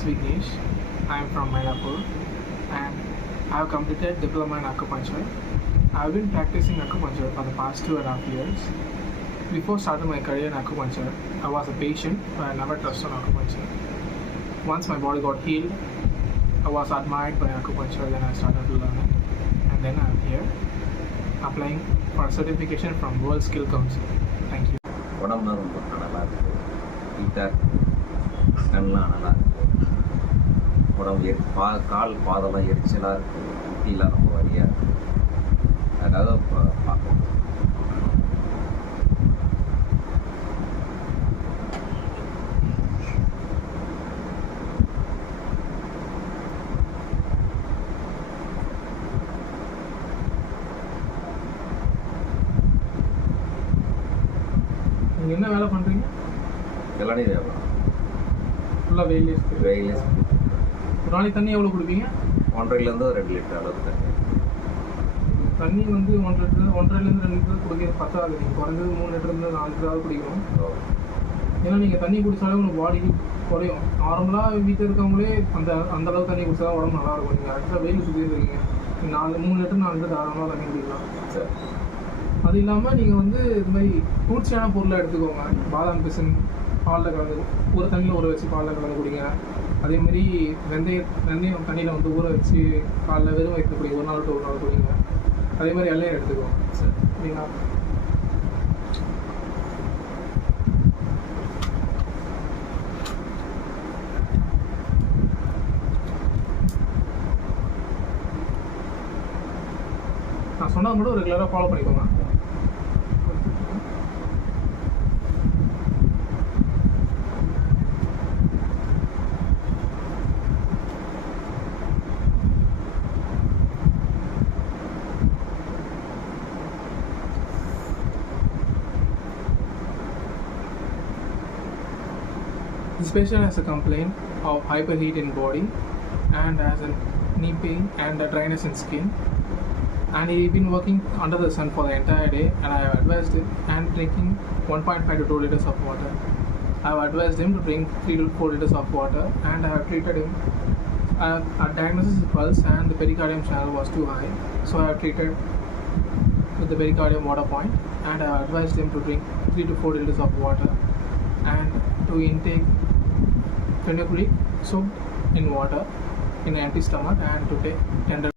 is Vignesh. I am from Mylapore and I have completed diploma in acupuncture. I have been practicing acupuncture for the past 2.5 years. Before starting my career in acupuncture, I was a patient but I never trusted on acupuncture. Once my body got healed, I was admired by acupuncture, then I started to learn it. And then I am here applying for a certification from World Skill Council. Thank you. உடம்புலாம் ரொம்ப நல்லா இருக்குது, ஹீட்டாக கண்ணெலாம் நல்லா இருக்குது, உடம்பு கால் பாதெல்லாம் எரிச்சலாக இருக்குது, முட்டிலாம் ரொம்ப வலியாக இருக்குது. அதுக்காக பார்க்கணும். நீங்கள் என்ன வேலை பண்ணுறீங்க? இளநீர் வியாபாரம். ஃபுல்லாக வெயிலே ஒரு நாளைக்கு தண்ணி எவ்வளோ குடிப்பீங்க? 1.5 to 2 லிட்டர் அளவுக்கு தண்ணி. தண்ணி வந்து 1.5 to 2 லிட்டர் குடிக்கிறது பத்தாது. நீங்கள் குறைஞ்சது 3 லிட்டர்லேருந்து 4 லிட்டராவது குடிக்கணும். ஏன்னா நீங்கள் தண்ணி குடித்தாலே உங்களுக்கு பாடிக்கு குறையும். நார்மலாக வீட்டில் இருக்கவங்களே அந்த அளவு தண்ணி குடிச்சா உடம்பு நல்லாயிருக்கும். நீங்கள் ஆக்சுவலாக வெயில் சுற்றிட்டு இருக்கீங்க, 3 லிட்டர் 4 லிட்டர் தாராளமாக தண்ணி குடிக்கலாம். சரி. அது இல்லாமல் நீங்கள் வந்து இது மாதிரி குளிர்ச்சியான பொருளை எடுத்துக்கோங்க. பாதாம் பிசின் பாலில் கலந்து ஒரு தண்ணியில் ஊற வச்சு பாலில் கலந்து குடிங்க. அதேமாதிரி வெந்தயம் தண்ணியில் வந்து ஊற வச்சு காலைல வெறும் வயிற்று குடிங்க. ஒரு நாள் to ஒரு நாள் குடிங்க. அதே மாதிரி எல்லையை எடுத்துக்கோங்க. சரி, சரிங்களா? நான் சொன்னது மட்டும் ரெகுலராக ஃபாலோ பண்ணிக்கோங்க. This patient has a complaint of hyperheat in body and has a knee pain and a dryness in skin, and he's been working under the sun for the entire day, and I have advised him and drinking 1.5 to 2 liters of water. I have advised him to drink 3 to 4 liters of water, and I have treated him. Our diagnosis is pulse and the pericardium channel was too high, so I have treated with the pericardium water point, and I have advised him to drink 3 to 4 liters of water and to intake fenugreek soaked in water in an empty stomach, and to take tender